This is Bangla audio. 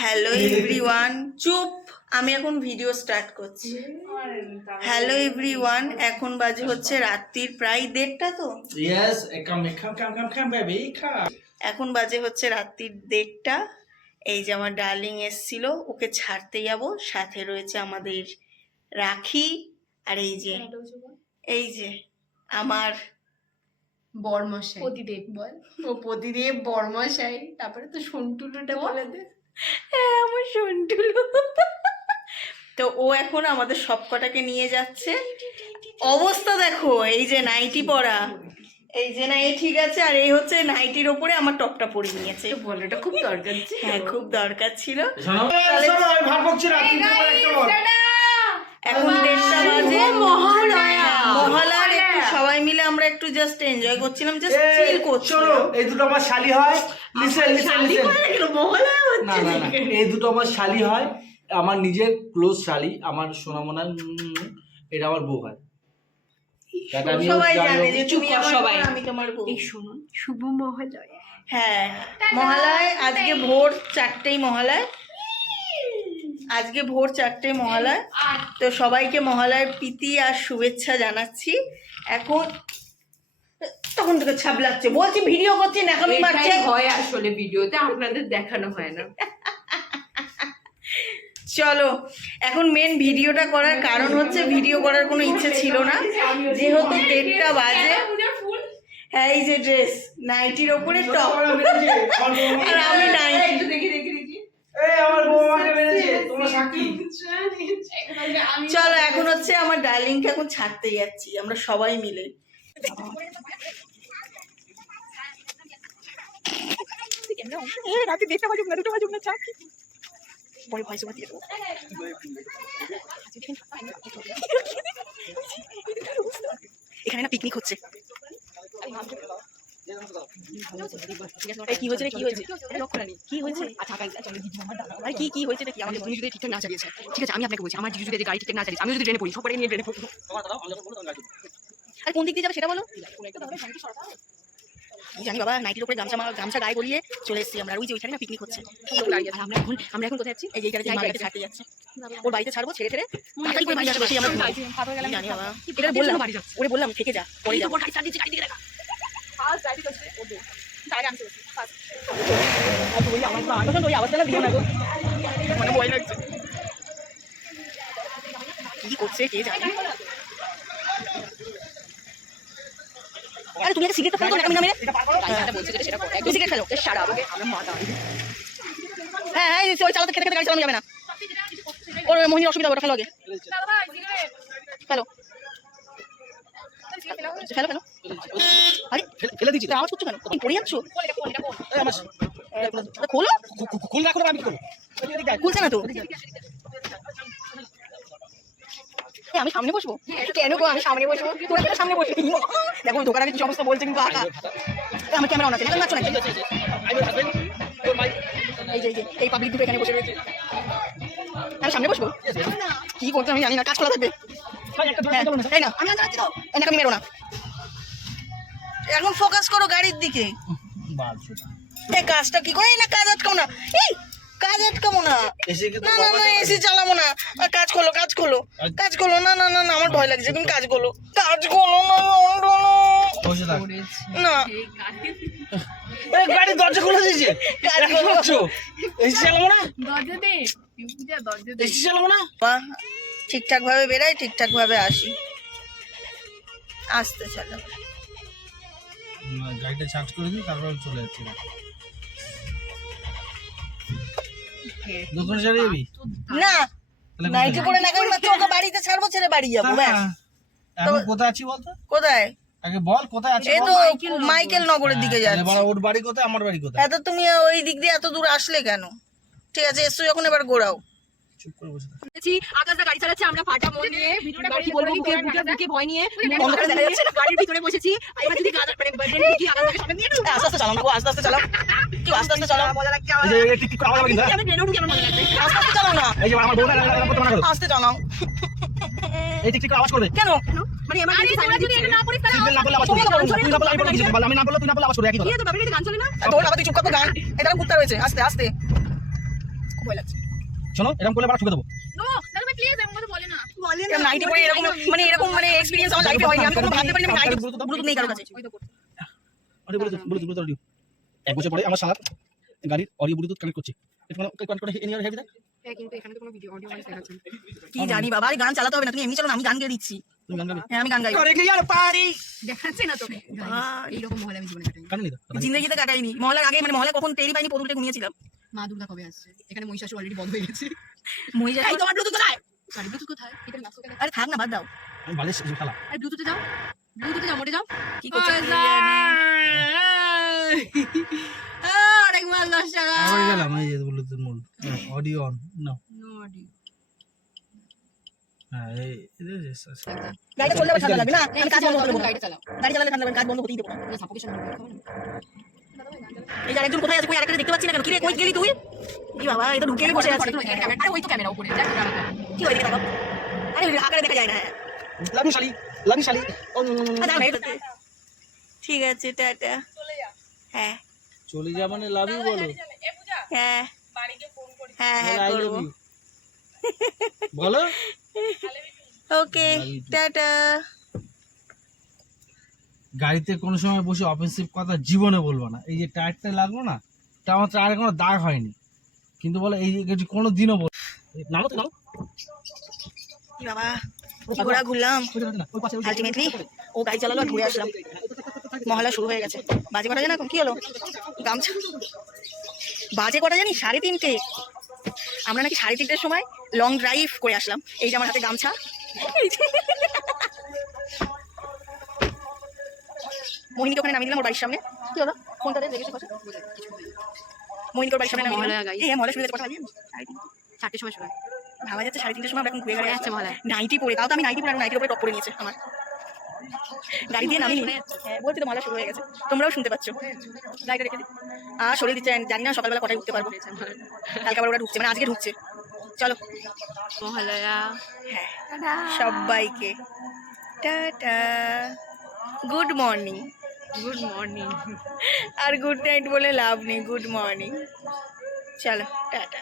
হ্যালো এভরিওয়ান, চুপ, আমি এখন ভিডিও স্টার্ট করছি। হ্যালো এভরিওয়ান, এখন বাজে হচ্ছে রাত্রির প্রায় 1:30 তো। Yes, come baby, come. এখন বাজে হচ্ছে রাত্রির 1:30। এই যে আমার ডার্লিং এসছিল, ওকে ছাড়তে যাব। সাথে রয়েছে আমাদের রাখি, আর এই যে আমার বরমশাই প্রতিদেব বল। ও প্রতিদেব বরমশাই। তারপরে তো সন্টুলুটা বলে দে। হ্যাঁ, আমার সন্টুলু। তো ও এখন আমাদের সব কটাকে নিয়ে যাচ্ছে। অবস্থা দেখো, এই যে নাইটি পরা, এই যে নাই ঠিক আছে, আর এই হচ্ছে নাইটির ওপরে আমার টপটা পরে নিয়েছে। বলাটা খুব দরকার ছিল। হ্যাঁ, খুব দরকার ছিল। আমি ভাত বকছি না, তিনটে পরে একটা বল। এখন 1:30 বাজে। মহালয়া। মহালয়ার একটু সবাই মিলে আমরা একটু জাস্ট এনজয় করছিলাম, জাস্ট এই, চিল শোনো, করছিলাম। এই দুটো আমার শালি হয়। Listen listen listen. মহালয়া না হচ্ছে না না, এই দুটো আমার শালি হয়, আমার নিজের ক্লোজ শালি, আমার সোনামনা। এটা আমার বউ হয়। এটা আমি সবাই যাই জানে হোক, যে তুমি আমার সবাই। বউ, আমি তোমার বউ। এই শুনুন, শুভ মহালয়া। হ্যাঁ, মহালয় আজকে ভোর 4টেই মহালয়। আজকে ভোর 4টে মহালয়। তো সবাইকে মহালয়ের প্রীতি আর শুভেচ্ছা জানাচ্ছি। এখন তখন থেকে ছাপ লাগছে, বলছি ভিডিও করছি, নাকামি মারছে। এটাই হয় আসলে ভিডিওতে, আপনাদের দেখানো হয় না। চলো, এখন মেন ভিডিওটা করার কারণ হচ্ছে, ভিডিও করার কোনো ইচ্ছে ছিল না, যেহেতু 1:30 বাজে। হ্যাঁ, এই যে ড্রেস, নাইটির ওপরে টপ, আর আমি নাইটি। এই আমার বউ আমাকে মেরেছে, তোমরা সাক্ষী। চলো, এখন হচ্ছে আমার ডার্লিংকে এখন ছাড়তে যাচ্ছি আমরা সবাই মিলে। এখানে না পিকনিক হচ্ছে। কি হয়েছে রে, কি হয়েছে, কি হয়েছে? আরে কি হয়েছে দেখি, আমাদের জিজু যদি ঠিকঠাক না চালিয়েছে। ঠিক আছে, আমি আপনাকে বলছি, আমার জিজু যদি গাড়ি ঠিকঠাক না চালিয়েছে, আমি যদি ট্রেনে পড়ি, সবাই নিয়ে ট্রেনে পড়বো। আর কোন দিক দিয়ে যাবে সেটা বলো। কি জানি বাবা, নাইটির উপরে গামছা গায়ে গলিয়ে চলে এসেছি আমরা। আর ওই যে ওইখানে না পিকনিক হচ্ছে। আর আমরা এখন কোথায় যাচ্ছি? এই যে এইখানে বাড়িতে ছাড়তে যাচ্ছি। ওর বাড়িতে ছাড়বো, ছেড়ে তাড়াতাড়ি করে বাড়ি যাচ্ছে। বেশি আমরা জানি বাবা, এটা বললাম, ওরে বললাম থেকে যা, পরে যাবো। কি করছে কে জানে। আরে তুমি একটা সিগারেট ফেলো, নাকামি নামে তুই সিগারেট ফেলো। হ্যাঁ হ্যাঁ, ওই চালাতে খেতে খেতে গাড়ি চালানো যাবে না, ওর মহিলার অসুবিধা, ওটা ফেলো আগে, ফেলো ফেলো ফেলো। আরে ফেলে দিচ্ছি, আওয়াজ করছো কেন? তুমি পড়ে যাচ্ছ। খোলো, খুলছে না তো। আমি সামনে বসবো কেন গো? আমি সামনে বসবো, তোরা কেন সামনে বসবি? দেখো দোকান আগে কি সমস্ত বলছে, কিন্তু আমার ক্যামেরা অন আছে, নাচো না। এই যে এই পাবলিক দুটো এখানে বসে রয়েছে, আমি সামনে বসবো। কি করতে আমি জানি না, কাজ করা থাকবে। তাই না, আমি জানাচ্ছি তো, আমি মেরো না। এখন ফোকাস করো গাড়ির দিকে। এই কাজটা কি করে? না কাজ আটকাও না, এই কাজ আটকাবো না, না না না, এসি চালাবো না। কাজ খোলো, কাজ খোলো, কাজ খোলো। না না না, আমার ভয় লাগছে, তুমি কাজ খোলো, কাজ খোলো। না না, গাড়ির দরজা খুলে দিয়েছে, কাজ খোলো। এসি চালাবো না, দরজা দে, দরজা দে। এসি চালাবো না। ঠিকঠাক ভাবে বেরাই, ঠিকঠাক ভাবে আসি, আসতে চলো। গাড়িটা চার্জ করে দিই, তারপর চলে যাচ্ছি। দোকানে চলে যাবি না, নাইটি পরে নাকামি মারছো, ওকে বাড়িতে ছাড়বো, ছেড়ে বাড়ি যাবো, ব্যাস। এখন কোথায় আছি বলতো? কোথায়? আগে বল কোথায় আছি। এই তো মাইকেল নগরের দিকে যাচ্ছি। ওর বাড়ি কোথায়, আমার বাড়ি কোথায়? এত তুমি ওই দিক দিয়ে এত দূর আসলে কেন? ঠিক আছে, এসো যখন, এবার ঘোরাও। চুপ করে বসে থাক। আকাশদা গাড়ি চালাচ্ছে, আমরা ফাটা মন নিয়ে কি বলবো, বুকে ভয় নিয়ে অন্ধকারে দেখা যাচ্ছে না। গাড়ির ভিতরে বসেছি। এবার যদি গাছ কি আকাশদাকে সামনে নিয়ে আস্তে আস্তে চালাও, আস্তে আস্তে চালাও, একটু আস্তে আস্তে চালাও। মজা লাগছে আমার। এই যে টিক টিক করে আওয়াজ হবে কিন্তু। আমি ট্রেনে উঠে কেমন মজা লাগবে। আস্তে আস্তে চালাও না, এই যে আমার বউটা করতে মানা করো। আস্তে চালাও। এই টিক টিক করে আওয়াজ করবে কেন? মানে এমার্জেন্সি সাইড দিচ্ছে না পড়ে তাহলে সিগন্যাল না বললে আওয়াজ করবে। তুই না বললে আমি বলে কিছু বল, আমি না বললে তুই না বললে আওয়াজ করবে, একই কথা। তো বাবা গান চলে না। তোর আবার তুই চুপ কর তো, গান এটা কুত্তা রয়েছে। আস্তে আস্তে, খুব ভয় লাগছে। শোনো এরকম করলে আবার ঠুকে দেবো। নো দাদা ভাই প্লিজ এমন কথা বলে না। বলে এরকম নাইটি পরে এরকম মানে এক্সপেরিয়েন্স আমার লাইফে হয়নি। আমি কখনো ভাবতে পারিনি আমি নাইটি ব্লুটুথ নেই কারোর কাছে। Audio Bluetooth audio. 1 বছর পরে আমার শালার গাড়ির অডিও ব্লুটুথ কানেক্ট করছি। এটা কানেক্ট করে এনিয়ার হেভি দেখ। হ্যাঁ কিন্তু এখানে তো কোনো ভিডিও অডিও ভয়েস দেখাচ্ছে না। কি জানি বাবা, আরে গান চালাতে হবে না, তুমি এমনি চলো না, আমি গান গেয়ে দিচ্ছি। তুমি গান গাবে? হ্যাঁ আমি গান গাই। দেখাচ্ছে না তো এইরকম মহলে আমি জীবনে কাটাই কাটনি তো? জিন্দগিতে কাটাইনি। মহলার আগে মানে মহলা কখন টেরি পাইনি, পদুলতে ঘুমিয়েছিলাম। মা দুর্গা কবে আসছে এখানে মহিষাসুর অলরেডি বন্ধ হয়ে গেছে মহিষা এই তোমার ব্লুটুথ কোথায়? গাড়ি ব্লুটুথ কোথায় এটা নাচো কেন আরে থাক না, বাদ দাও। আমি বালিশ শালা। আরে ব্লুটুথে যাও মোটে যাও কি করছো কি জানি? অনেক মাল 10 টাকা আবার গেলাম এই যে Bluetooth mode. Audio on now. No audio হ্যাঁ এই গাড়িটা চললে আবার ঠান্ডা লাগবে না, আমি কাজ বন্ধ করে দেবো। গাড়িটা চালাও গাড়ি চালালে ঠান্ডা লাগবে, কাজ বন্ধ করতেই দেবো না। সাফোকেশন এই যে আরেকজন কোথায় আছে, কই আরেকটা দেখতে পাচ্ছি না কেন? কি রে, কই গেলি তুই? কি বাবা, এই তো ঢুকেই বসে আছে। আরে ওই তো ক্যামেরা উপরে দেখ ক্যামেরা কি ওই দিকে তাকাও। আরে ওই আকারে দেখা যায় না। লাভ ইউ শালি। দাঁড়া, এই তো। ঠিক আছে, টাটা। হ্যাঁ চলে যা মানে লাভ ইউ বলো। হ্যাঁ হ্যাঁ হ্যাঁ আই লাভ করবো। ইউ বলো। ওকে টাটা। গাড়িতে কোনো সময় বসে অফেন্সিভ কথা জীবনে বলবো না। এই যে টায়ারটা লাগলো না, তা আমার টায়ারে কোনো দাগ হয়নি, কিন্তু বলে এই যে কোনো দিনও বল নামো তো নামো। কি বাবা, কি ঘোরা ঘুরলাম। আলটিমেটলি ও গাড়ি চালালো আর ঘুরে আসলাম। মহলা শুরু হয়ে গেছে। বাজে কটা জানি এখন, কি হলো? গামছা বাজে কটা জানি 3:30। আমরা নাকি 3:30-র সময় লং ড্রাইভ করে আসলাম। এই যে আমার হাতে গামছা। মোহিনীকে ওখানে নামিয়ে দিলাম ওর বাড়ির সামনে। কি হলো? কোনটাতে লেগেছে কথা? মোহিনীকে ওর বাড়ির সামনে নামিয়ে দিলাম। এই মহলা শুরু হয়েছে, কথা লাগিয়ে 4টের সময় শোনায় ভাবা যাচ্ছে 3:30-র সময় আমরা এখন ঘুরে ঘুরে যাচ্ছে মহলায়। নাইটি পরে। তাও তো আমি নাইটি পরে, আর নাইটির উপরে টপ করে নিয়েছে আমার। গাড়ি দিয়ে নামিনি। হ্যাঁ বলছি তো, মহলা শুরু হয়ে গেছে, তোমরাও শুনতে পাচ্ছ। গাড়িটা রেখে দিই। আর শরীর দিচ্ছে, জানি না সকালবেলা কটায় উঠতে পারবো। কালকে আবার ওরা ঢুকছে, মানে আজকে ঢুকছে। চলো মহলায়া হ্যাঁ সবাইকে tata, good morning. Good morning আর গুড নাইট বলে লাভ নেই, গুড মর্নিং। চলো টাটা।